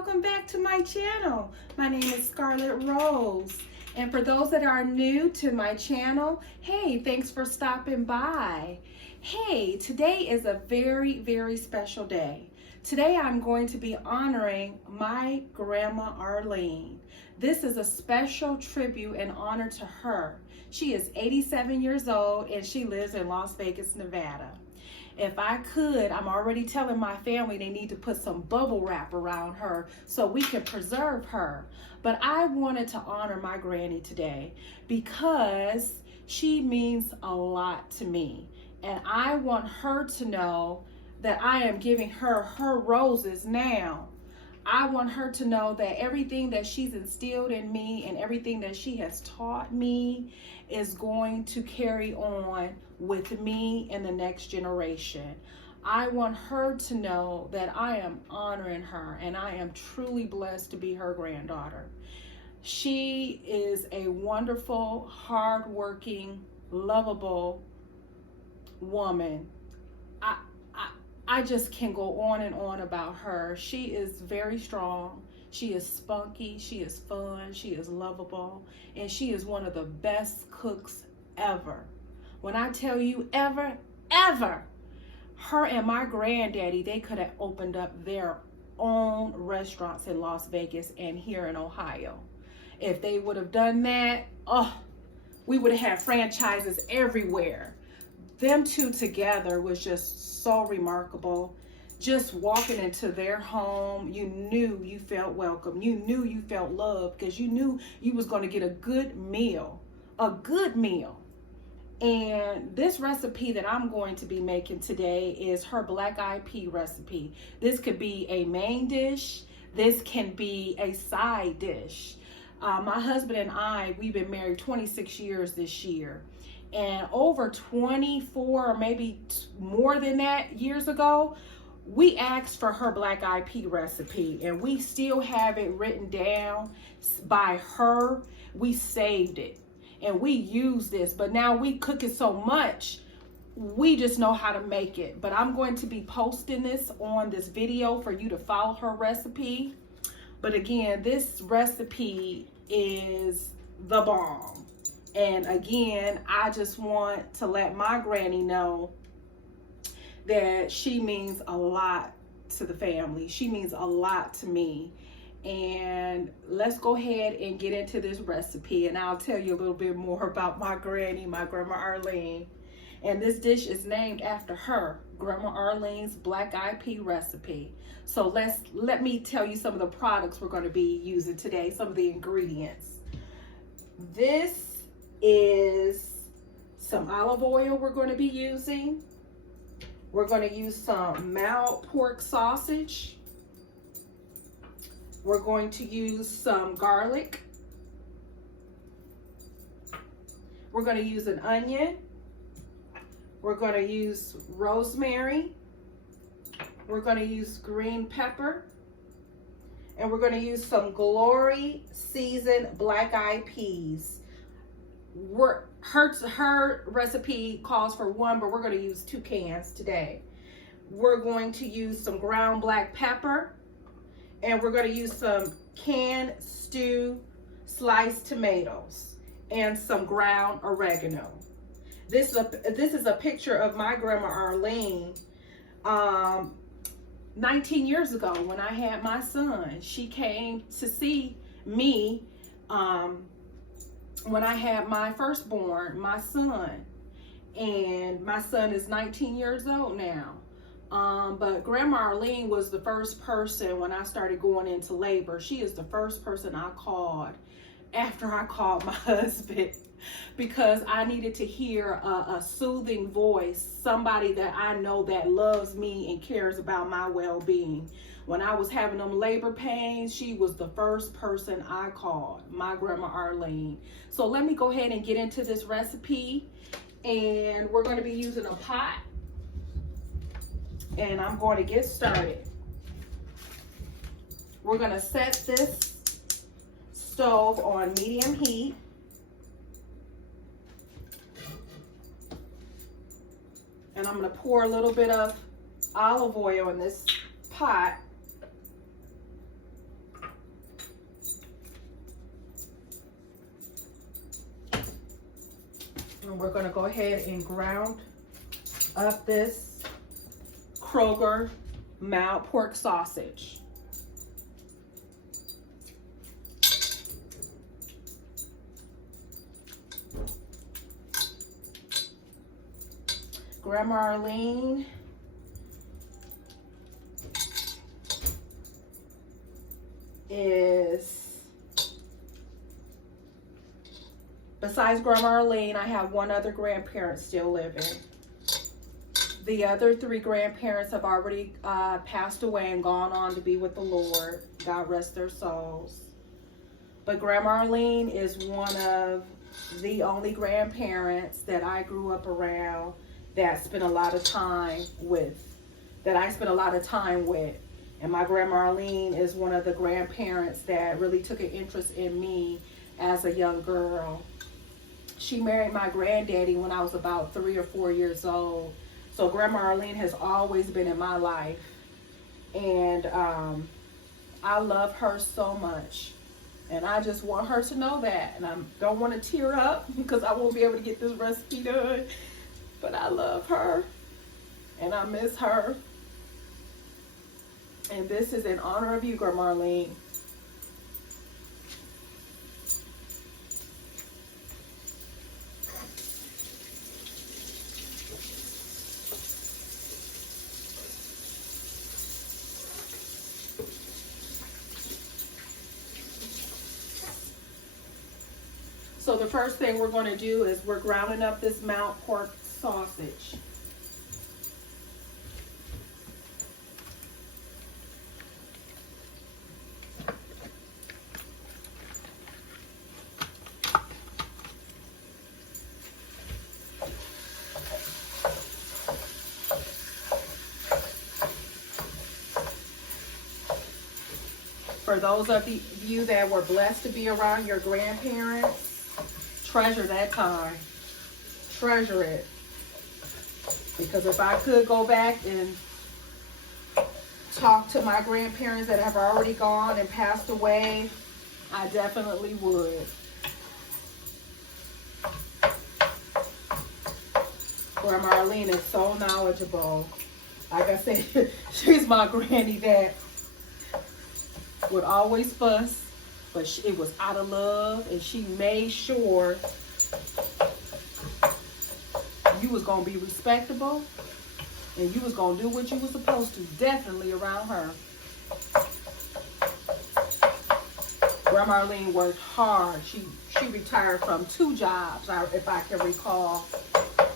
welcome back to my channel. My name is Scarlett Rose. And for those that are new to my channel, hey, thanks for stopping by. Hey, today is a very, very special day. Today I'm going to be honoring my grandma Arlene. This is a special tribute and honor to her. She is 87 years old and she lives in Las Vegas, Nevada. If I could, I'm already telling my family they need to put some bubble wrap around her so we can preserve her. But I wanted to honor my granny today because she means a lot to me. And I want her to know that I am giving her her roses now. I want her to know that everything that she's instilled in me and everything that she has taught me is going to carry on with me in the next generation. I want her to know that I am honoring her and I am truly blessed to be her granddaughter. She is a wonderful, hardworking, lovable woman. I just can go on and on about her. She is very strong. She is spunky. She is fun. She is lovable. And she is one of the best cooks ever. When I tell you ever, her and my granddaddy, they could have opened up their own restaurants in Las Vegas and here in Ohio. If they would have done that, we would have had franchises everywhere. Them two together was just so remarkable. Just walking into their home, you knew you felt welcome. You knew you felt loved because you knew you was going to get a good meal. A good meal. And this recipe that I'm going to be making today is her Blackeye pea recipe. This could be a main dish. This can be a side dish. My husband and I, we've been married 26 years this year. And over 24 or maybe more than that years ago, we asked for her Blackeye pea recipe and we still have it written down by her. We saved it and we use this, but now we cook it so much, we just know how to make it. But I'm going to be posting this on this video for you to follow her recipe. But again, this recipe is the bomb. And again, I just want to let my granny know that she means a lot to the family. She means a lot to me. And let's go ahead and get into this recipe. And I'll tell you a little bit more about my granny, my grandma Arlene. And this dish is named after her, Grandma Arlene's Blackeye pea recipe. So let me tell you some of the products we're going to be using today, some of the ingredients. This is some olive oil we're going to be using. We're going to use some mild pork sausage. We're going to use some garlic. We're going to use an onion. We're going to use rosemary. We're going to use green pepper. And we're going to use some Glory seasoned Blackeye peas. Her recipe calls for one, but we're going to use 2 cans today. We're going to use some ground black pepper, and we're going to use some canned stew sliced tomatoes and some ground oregano. This is a picture of my grandma Arlene 19 years ago when I had my son. She came to see me when I had my firstborn, my son, and my son is 19 years old now. But Grandma Arlene was the first person when I started going into labor. She is the first person I called after I called my husband because I needed to hear a soothing voice, somebody that I know that loves me and cares about my well-being. When I was having them labor pains, she was the first person I called, my grandma Arlene. So let me go ahead and get into this recipe. And we're going to be using a pot. And I'm going to get started. We're going to set this stove on medium heat. And I'm going to pour a little bit of olive oil in this pot. we're going to go ahead and ground up this Kroger mild pork sausage. Grandma Arlene is, besides Grandma Arlene, I have one other grandparent still living. The other 3 grandparents have already passed away and gone on to be with the Lord. God rest their souls. But Grandma Arlene is one of the only grandparents that I grew up around that spent a lot of time with, that I spent a lot of time with. And my Grandma Arlene is one of the grandparents that really took an interest in me as a young girl. She married my granddaddy when I was about 3 or 4 years old. So Grandma Arlene has always been in my life. And I love her so much. And I just want her to know that. And I don't want to tear up because I won't be able to get this recipe done. But I love her. And I miss her. And this is in honor of you, Grandma Arlene. So the first thing we're going to do is we're grounding up this mild pork sausage. For those of you that were blessed to be around your grandparents, treasure that time. Treasure it. Because if I could go back and talk to my grandparents that have already gone and passed away, I definitely would. Grandma Arlene is so knowledgeable. Like I said, she's my granny that would always fuss, but it was out of love, and she made sure you was going to be respectable and you was going to do what you was supposed to, definitely around her. Grandma Arlene worked hard. She retired from 2 jobs, if I can recall.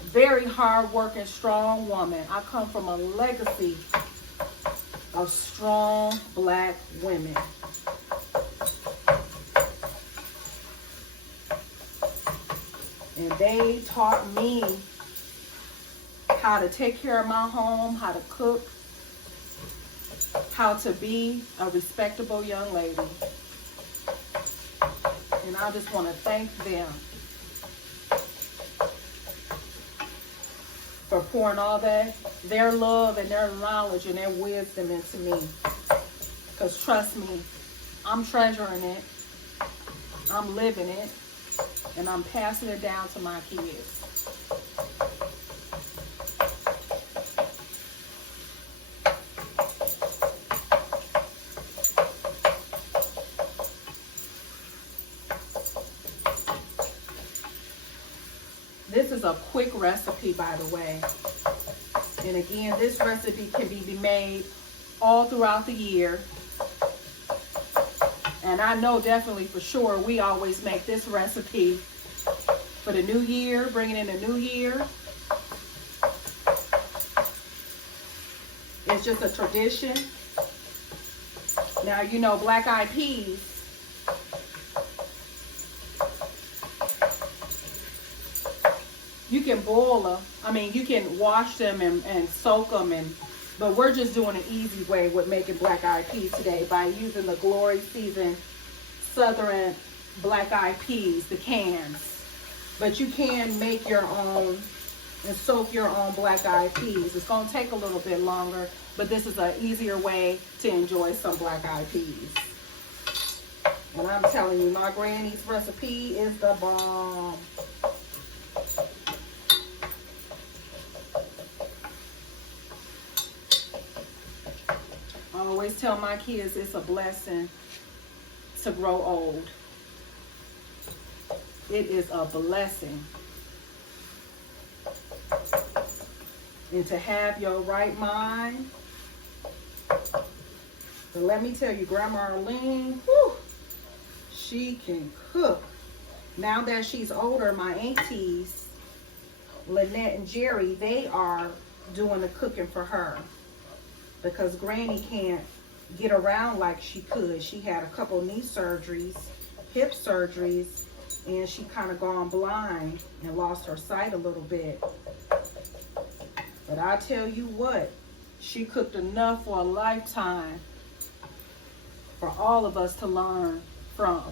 Very hard-working, strong woman. I come from a legacy of strong black women. And they taught me how to take care of my home, how to cook, how to be a respectable young lady. And I just want to thank them for pouring all their love and their knowledge and their wisdom into me. Because trust me, I'm treasuring it, I'm living it, and I'm passing it down to my kids. This is a quick recipe, by the way. And again, this recipe can be made all throughout the year. And I know definitely for sure we always make this recipe for the new year, bringing in the new year. It's just a tradition. Now, you know, black-eyed peas, you can boil them. I mean, you can wash them and soak them, but we're just doing an easy way with making black-eyed peas today by using the Glory Seasoned Southern black-eyed peas, the cans. But you can make your own and soak your own black-eyed peas. It's going to take a little bit longer, but this is an easier way to enjoy some black-eyed peas. And I'm telling you, my granny's recipe is the bomb. always tell my kids it's a blessing to grow old. It is a blessing. And to have your right mind. But let me tell you, Grandma Arlene, whew, she can cook. Now that she's older, my aunties, Lynette and Jerry, they are doing the cooking for her. Because Granny can't get around like she could. She had a couple knee surgeries, hip surgeries, and she kind of gone blind and lost her sight a little bit. But I tell you what, she cooked enough for a lifetime for all of us to learn from.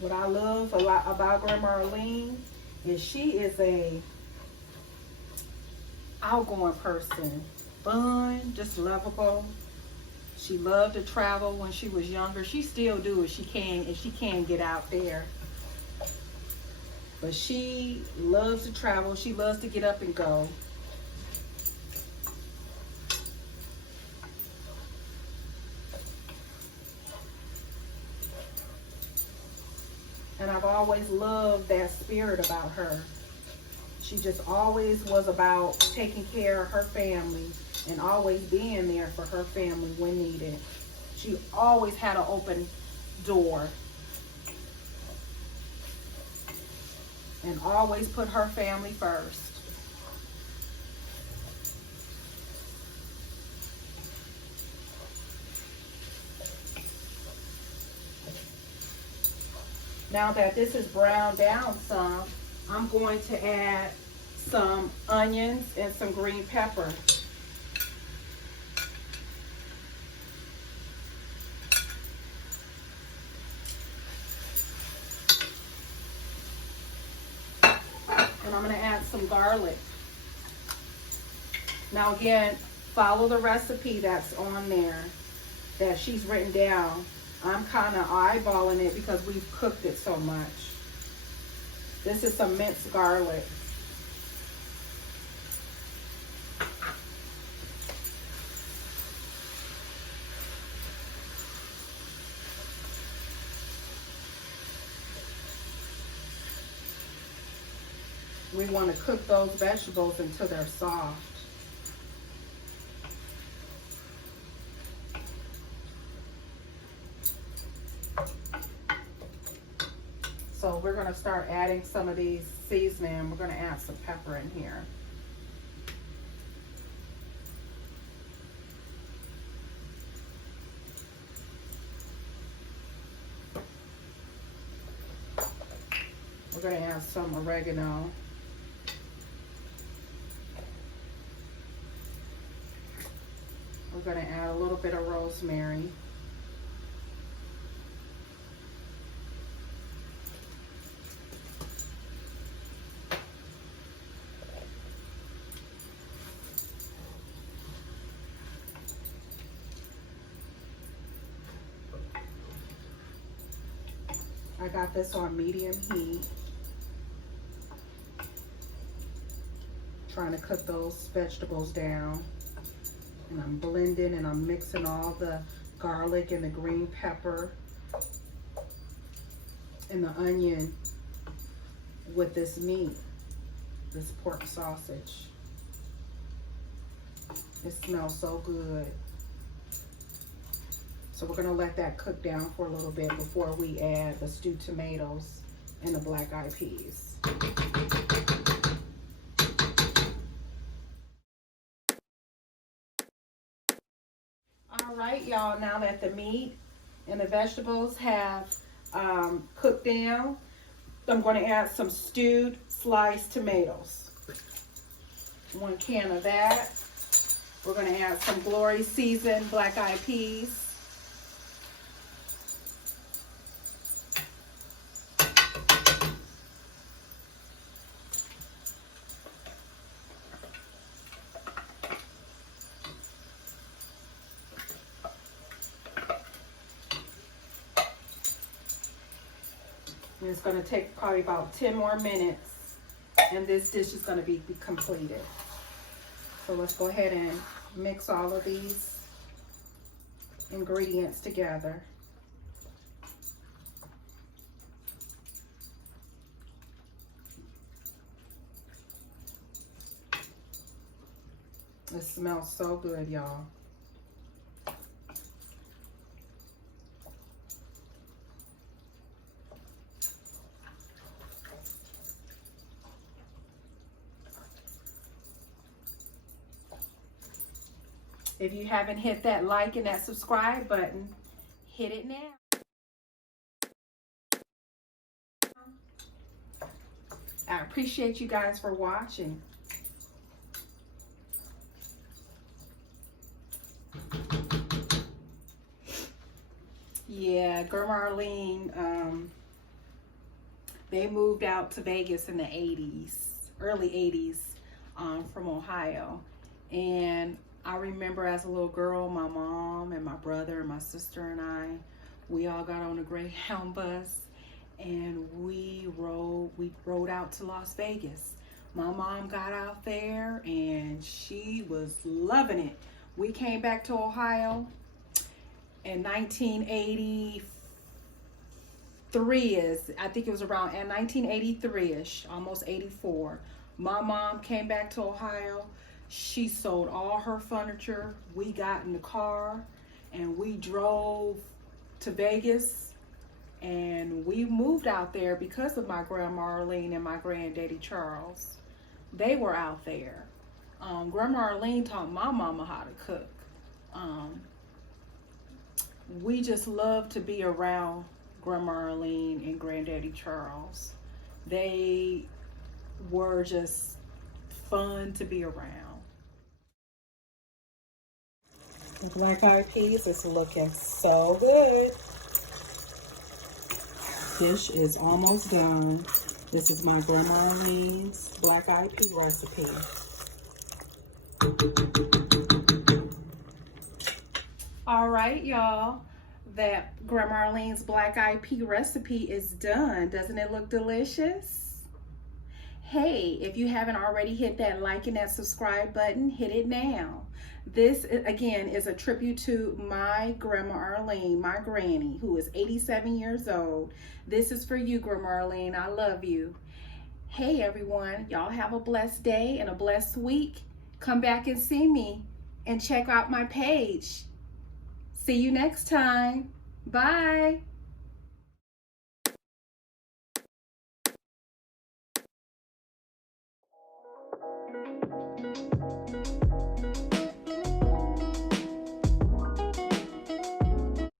What I love a lot about Grandma Arlene is she is a outgoing person, fun, just lovable. She loved to travel when she was younger. She still do if she can get out there. But she loves to travel. She loves to get up and go. And I've always loved that spirit about her. She just always was about taking care of her family and always being there for her family when needed. She always had an open door and always put her family first. Now that this is browned down some, I'm going to add some onions and some green pepper. And I'm going to add some garlic. Now again, follow the recipe that's on there that she's written down. I'm kind of eyeballing it because we've cooked it so much. This is some minced garlic. We want to cook those vegetables until they're soft. So we're going to start adding some of these seasoning. We're going to add some pepper in here. We're going to add some oregano. We're going to add a little bit of rosemary. I got this on medium heat. Trying to cook those vegetables down. And I'm blending and I'm mixing all the garlic and the green pepper and the onion with this meat, this pork sausage. It smells so good. So we're gonna let that cook down for a little bit before we add the stewed tomatoes and the black-eyed peas. All right, y'all, now that the meat and the vegetables have cooked down, I'm going to add some stewed sliced tomatoes. 1 can of that. We're going to add some Glory seasoned black-eyed peas. And it's going to take probably about 10 more minutes, and this dish is going to be completed. So let's go ahead and mix all of these ingredients together. It smells so good, y'all. If you haven't hit that like and that subscribe button, hit it now. I appreciate you guys for watching. Yeah, Grandma Arlene, they moved out to Vegas in the 80s, early 80s, from Ohio. And I remember as a little girl, my mom and my brother and my sister and we all got on a Greyhound bus and we rode out to Las Vegas. My mom got out there and she was loving it. We came back to Ohio in 1983 I think it was around 1983-ish, almost 84. My mom came back to Ohio. She sold all her furniture. We got in the car and we drove to Vegas, and we moved out there because of my Grandma Arlene and my granddaddy Charles. They were out there. Grandma Arlene taught my mama how to cook. We just love to be around Grandma Arlene and Granddaddy Charles. They were just fun to be around. The black-eyed peas is looking so good. Dish is almost done. This is my Grandma Arlene's black-eyed pea recipe. All right, y'all. That Grandma Arlene's black-eyed pea recipe is done. Doesn't it look delicious? Hey, if you haven't already hit that like and that subscribe button, hit it now. This, again, is a tribute to my Grandma Arlene, my granny, who is 87 years old. This is for you, Grandma Arlene. I love you. Hey, everyone. Y'all have a blessed day and a blessed week. Come back and see me and check out my page. See you next time. Bye.